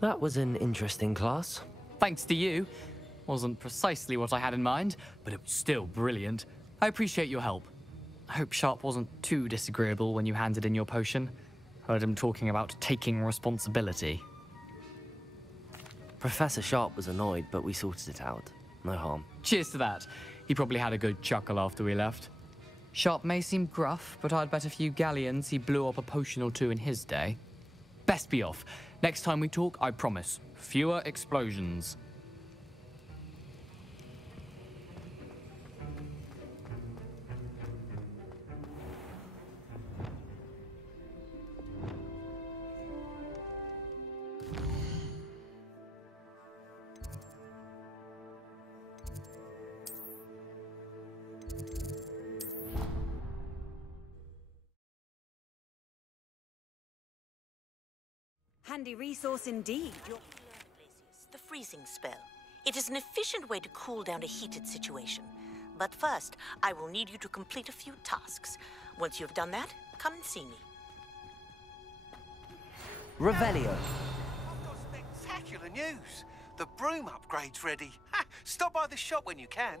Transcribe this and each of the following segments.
That was an interesting class. Thanks to you. Wasn't precisely what I had in mind, but it was still brilliant. I appreciate your help. I hope Sharp wasn't too disagreeable when you handed in your potion. Heard him talking about taking responsibility. Professor Sharp was annoyed, but we sorted it out. No harm. Cheers to that. He probably had a good chuckle after we left. Sharp may seem gruff, but I'd bet a few galleons he blew up a potion or two in his day. Best be off. Next time we talk, I promise, fewer explosions. Handy resource indeed. The freezing spell. It is an efficient way to cool down a heated situation. But first, I will need you to complete a few tasks. Once you have done that, come and see me. Revelio. I've got spectacular news. The broom upgrade's ready. Ha! Stop by the shop when you can.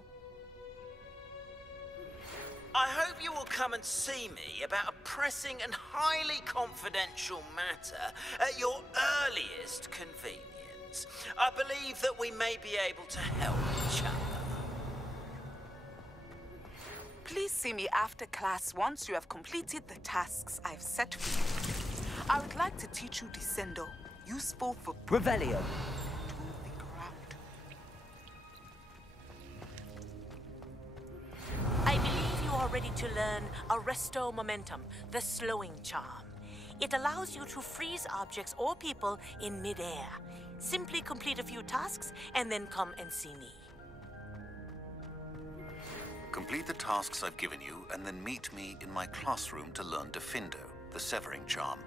I hope you will come and see me about a pressing and highly confidential matter at your earliest convenience. I believe that we may be able to help each other. Please see me after class once you have completed the tasks I've set for you. I would like to teach you Descendo, useful for Revelio. to the ground. I believe you are ready to learn Arresto Momentum, the slowing charm. It allows you to freeze objects or people in mid-air. Simply complete a few tasks and then come and see me. Complete the tasks I've given you and then meet me in my classroom to learn Defendo, the severing charm.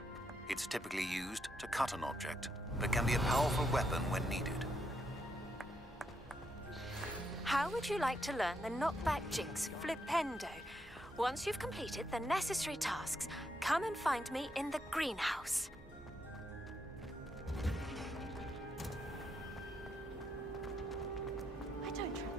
It's typically used to cut an object, but can be a powerful weapon when needed. How would you like to learn the knockback jinx, Flipendo? Once you've completed the necessary tasks, come and find me in the greenhouse. I don't tremble.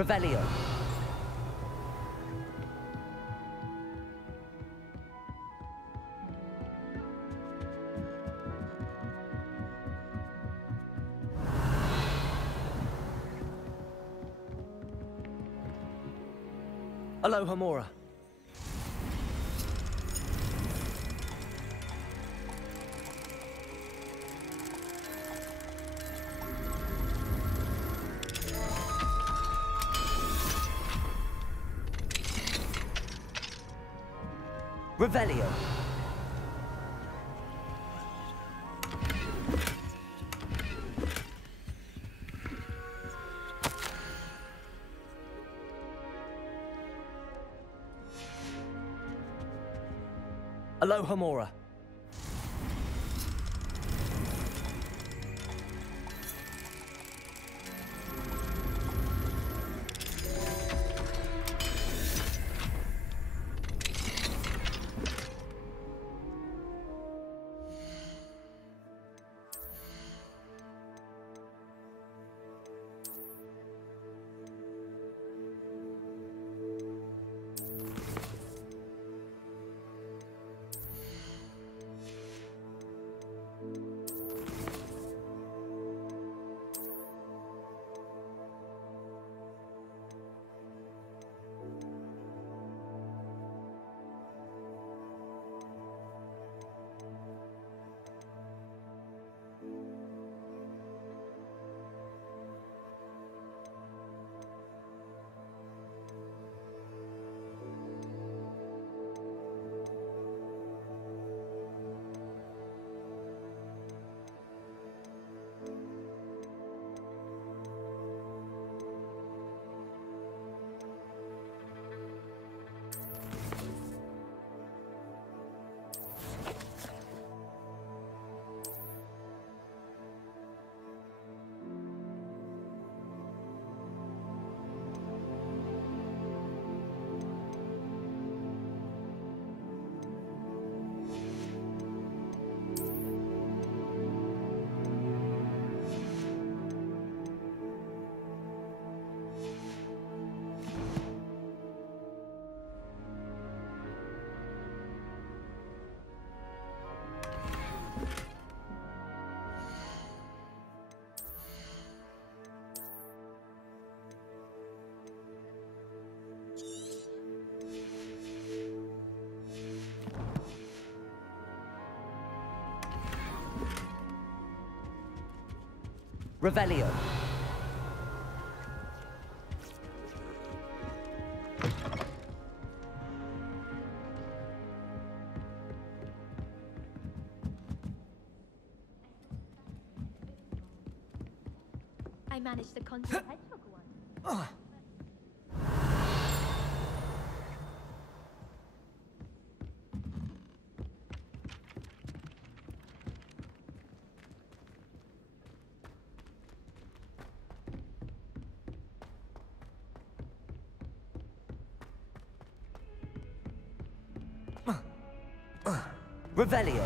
Revelio. Aloha Mora. Revelio. Aloha Mora. Revelio. I managed to conjure a hedgehog once. Revelio.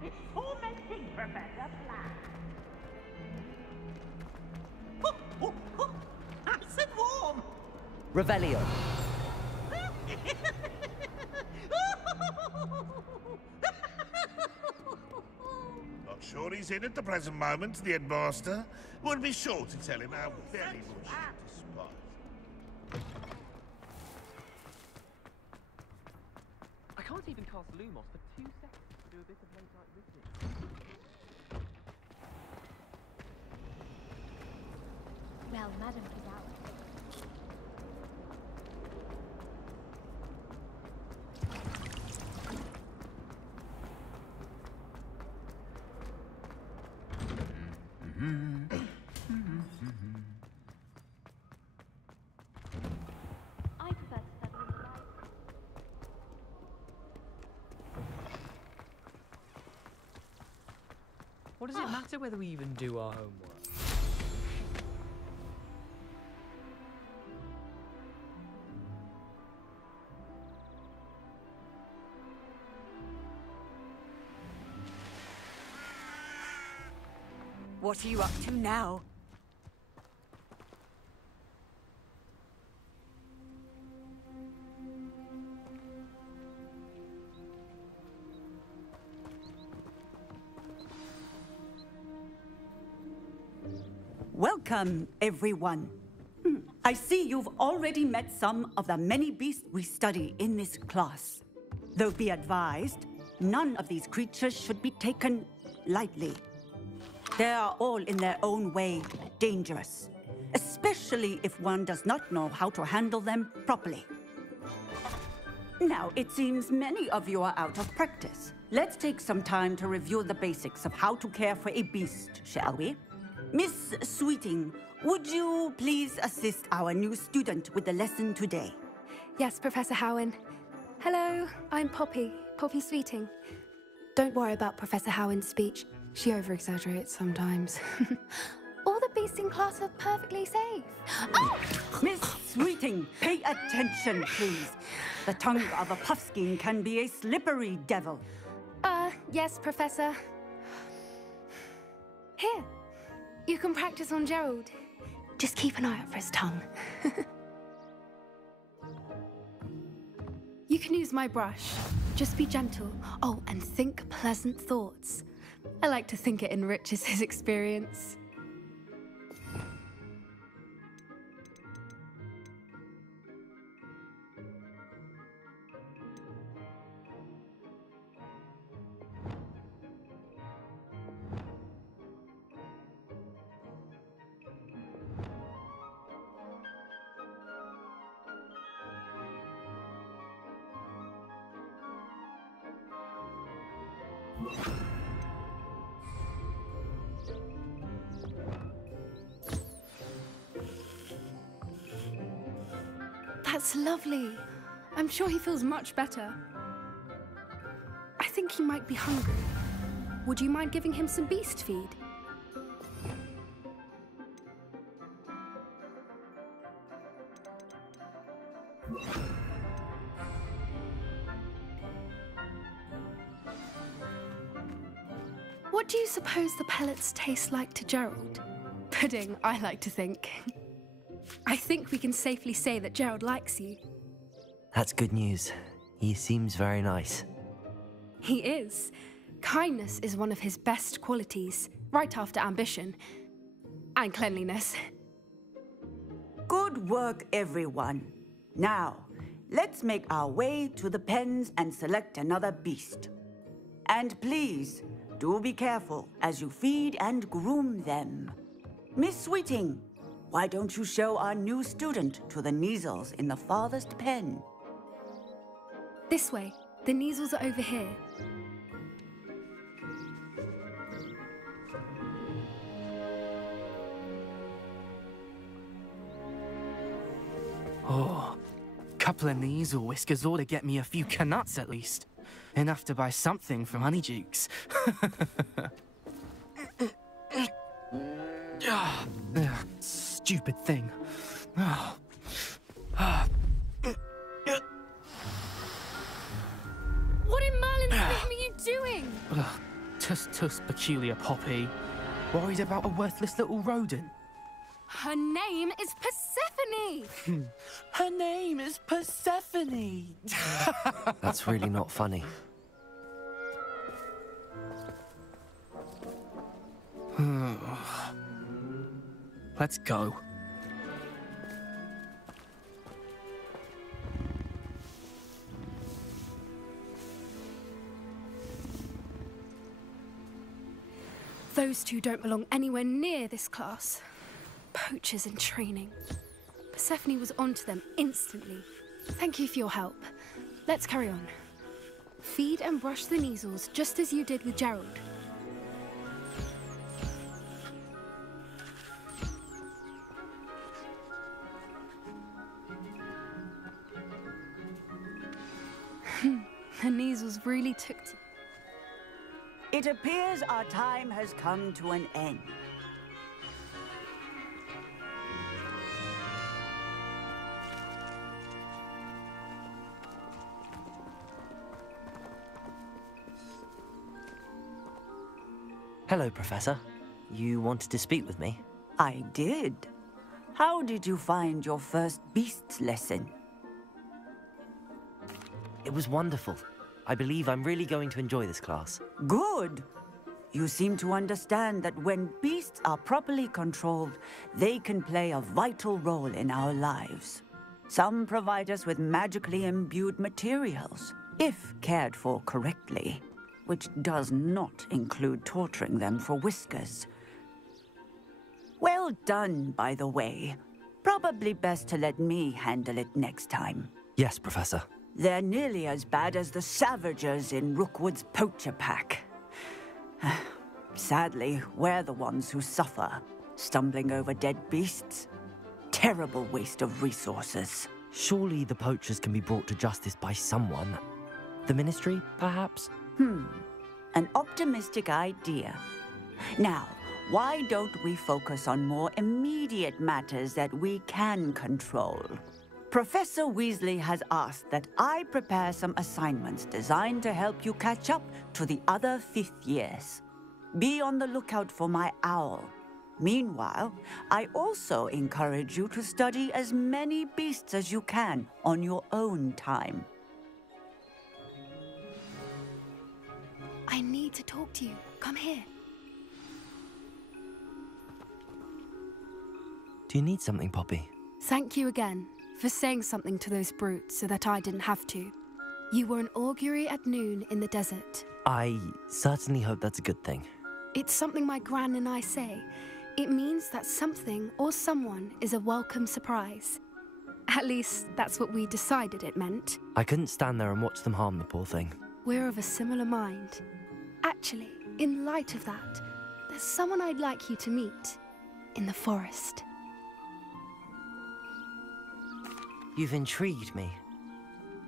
It's tormenting Professor Black. Nice and warm. Revelio. Not sure he's in at the present moment, the headmaster. We'll be sure to tell him how very much he despises. I can't even cast Lumos for 2 seconds to do a bit of late-night visiting. Well, Madam is out. What does it matter whether we even do our homework? What are you up to now? Welcome, everyone. I see you've already met some of the many beasts we study in this class. Though be advised, none of these creatures should be taken lightly. They are all in their own way dangerous, especially if one does not know how to handle them properly. Now, it seems many of you are out of practice. Let's take some time to review the basics of how to care for a beast, shall we? Miss Sweeting, would you please assist our new student with the lesson today? Yes, Professor Howen. Hello, I'm Poppy Sweeting. Don't worry about Professor Howen's speech. She over-exaggerates sometimes. All the beasts in class are perfectly safe. Oh! Miss Sweeting, pay attention, please. The tongue of a puffskein can be a slippery devil. Yes, Professor. Here. You can practice on Gerald. Just keep an eye out for his tongue. You can use my brush. Just be gentle. Oh, and think pleasant thoughts. I like to think it enriches his experience. That's lovely. I'm sure he feels much better. I think he might be hungry. Would you mind giving him some beast feed? What do you suppose the pellets taste like to Gerald? Pudding, I like to think. I think we can safely say that Gerald likes you. That's good news. He seems very nice. He is. Kindness is one of his best qualities, right after ambition. And cleanliness. Good work, everyone. Now, let's make our way to the pens and select another beast. And please, do be careful as you feed and groom them. Miss Sweeting, why don't you show our new student to the Neasels in the farthest pen? This way. The Neasels are over here. Oh, couple of Neasel whiskers ought to get me a few canuts at least. Enough to buy something from Honeydukes. Stupid thing. What in Merlin's name are you doing? Tuss, peculiar Poppy. Worried about a worthless little rodent. Her name is Persephone! Her name is Persephone! That's really not funny. Let's go. Those two don't belong anywhere near this class. Poachers in training. Persephone was onto them instantly. Thank you for your help. Let's carry on. Feed and brush the Neasels just as you did with Gerald. The Neasels really took to... It appears our time has come to an end. Hello, Professor. You wanted to speak with me? I did. How did you find your first beasts lesson? It was wonderful. I believe I'm really going to enjoy this class. Good. You seem to understand that when beasts are properly controlled, they can play a vital role in our lives. Some provide us with magically imbued materials, if cared for correctly, which does not include torturing them for whiskers. Well done, by the way. Probably best to let me handle it next time. Yes, Professor. They're nearly as bad as the Savagers in Rookwood's poacher pack. Sadly, we're the ones who suffer, stumbling over dead beasts. Terrible waste of resources. Surely the poachers can be brought to justice by someone. The Ministry, perhaps? An optimistic idea. Now, why don't we focus on more immediate matters that we can control? Professor Weasley has asked that I prepare some assignments designed to help you catch up to the other 5th years. Be on the lookout for my owl. Meanwhile, I also encourage you to study as many beasts as you can on your own time. I need to talk to you. Come here. Do you need something, Poppy? Thank you again for saying something to those brutes so that I didn't have to. You were an augury at noon in the desert. I certainly hope that's a good thing. It's something my gran and I say. It means that something or someone is a welcome surprise. At least, that's what we decided it meant. I couldn't stand there and watch them harm the poor thing. We're of a similar mind. Actually, in light of that, there's someone I'd like you to meet in the forest. You've intrigued me.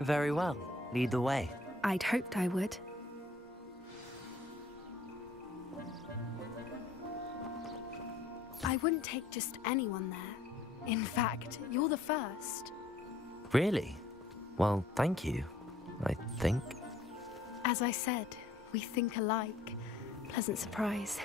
Very well. Lead the way. I'd hoped I would. I wouldn't take just anyone there. In fact, you're the first. Really? Well, thank you, I think. As I said, we think alike. Pleasant surprise.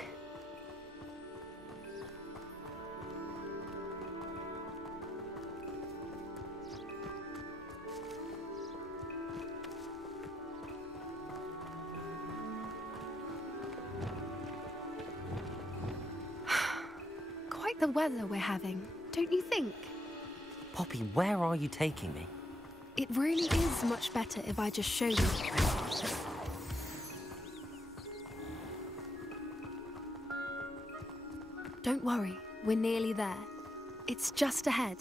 Quite the weather we're having, don't you think? Poppy, where are you taking me? It really is much better if I just show you. Don't worry, we're nearly there. It's just ahead.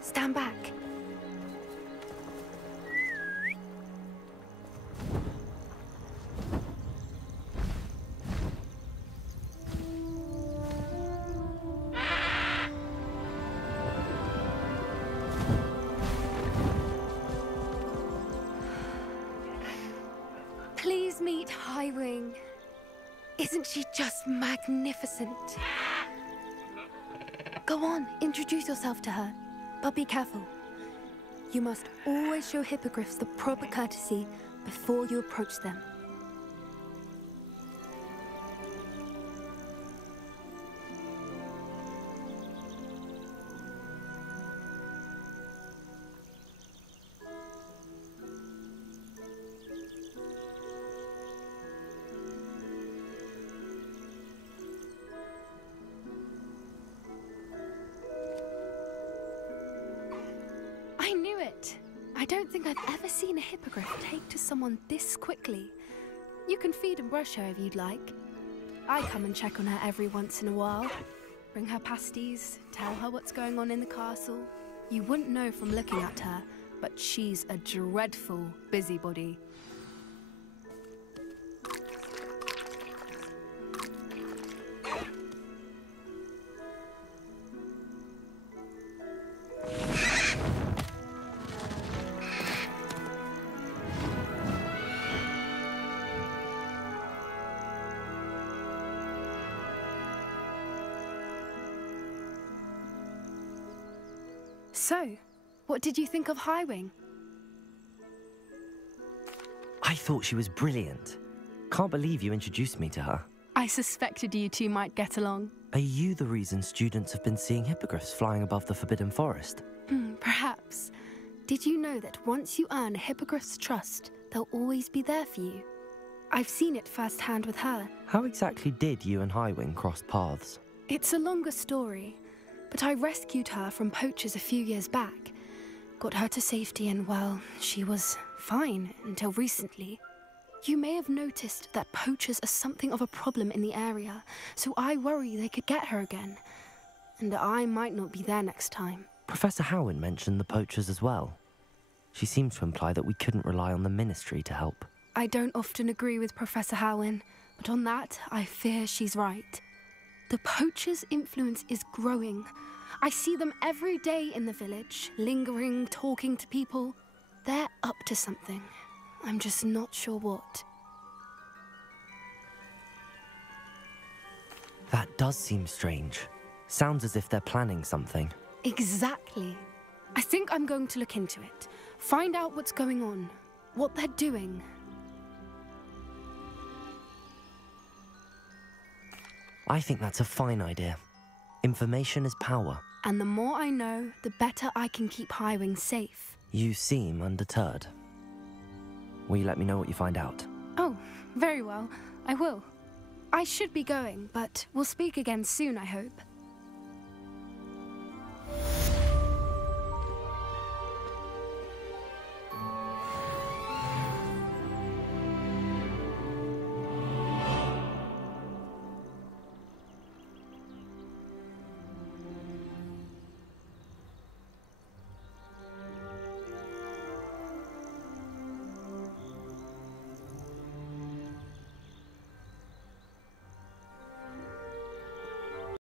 Stand back. Please meet Highwing. Isn't she just magnificent? Go on, introduce yourself to her. But be careful. You must always show hippogriffs the proper courtesy before you approach them. I knew it! I don't think I've ever seen a hippogriff take to someone this quickly. You can feed and brush her if you'd like. I come and check on her every once in a while. Bring her pasties, tell her what's going on in the castle. You wouldn't know from looking at her, but she's a dreadful busybody. So, what did you think of Highwing? I thought she was brilliant. Can't believe you introduced me to her. I suspected you two might get along. Are you the reason students have been seeing hippogriffs flying above the Forbidden Forest? Perhaps. Did you know that once you earn a hippogriff's trust, they'll always be there for you? I've seen it firsthand with her. How exactly did you and Highwing cross paths? It's a longer story, but I rescued her from poachers a few years back. Got her to safety and, well, she was fine until recently. You may have noticed that poachers are something of a problem in the area, so I worry they could get her again. And I might not be there next time. Professor Howin mentioned the poachers as well. She seemed to imply that we couldn't rely on the Ministry to help. I don't often agree with Professor Howin, but on that, I fear she's right. The poachers' influence is growing. I see them every day in the village, lingering, talking to people. They're up to something. I'm just not sure what. That does seem strange. Sounds as if they're planning something. Exactly. I think I'm going to look into it. Find out what's going on, what they're doing. I think that's a fine idea. Information is power. And the more I know, the better I can keep Highwing safe. You seem undeterred. Will you let me know what you find out? Oh, very well. I will. I should be going, but we'll speak again soon, I hope.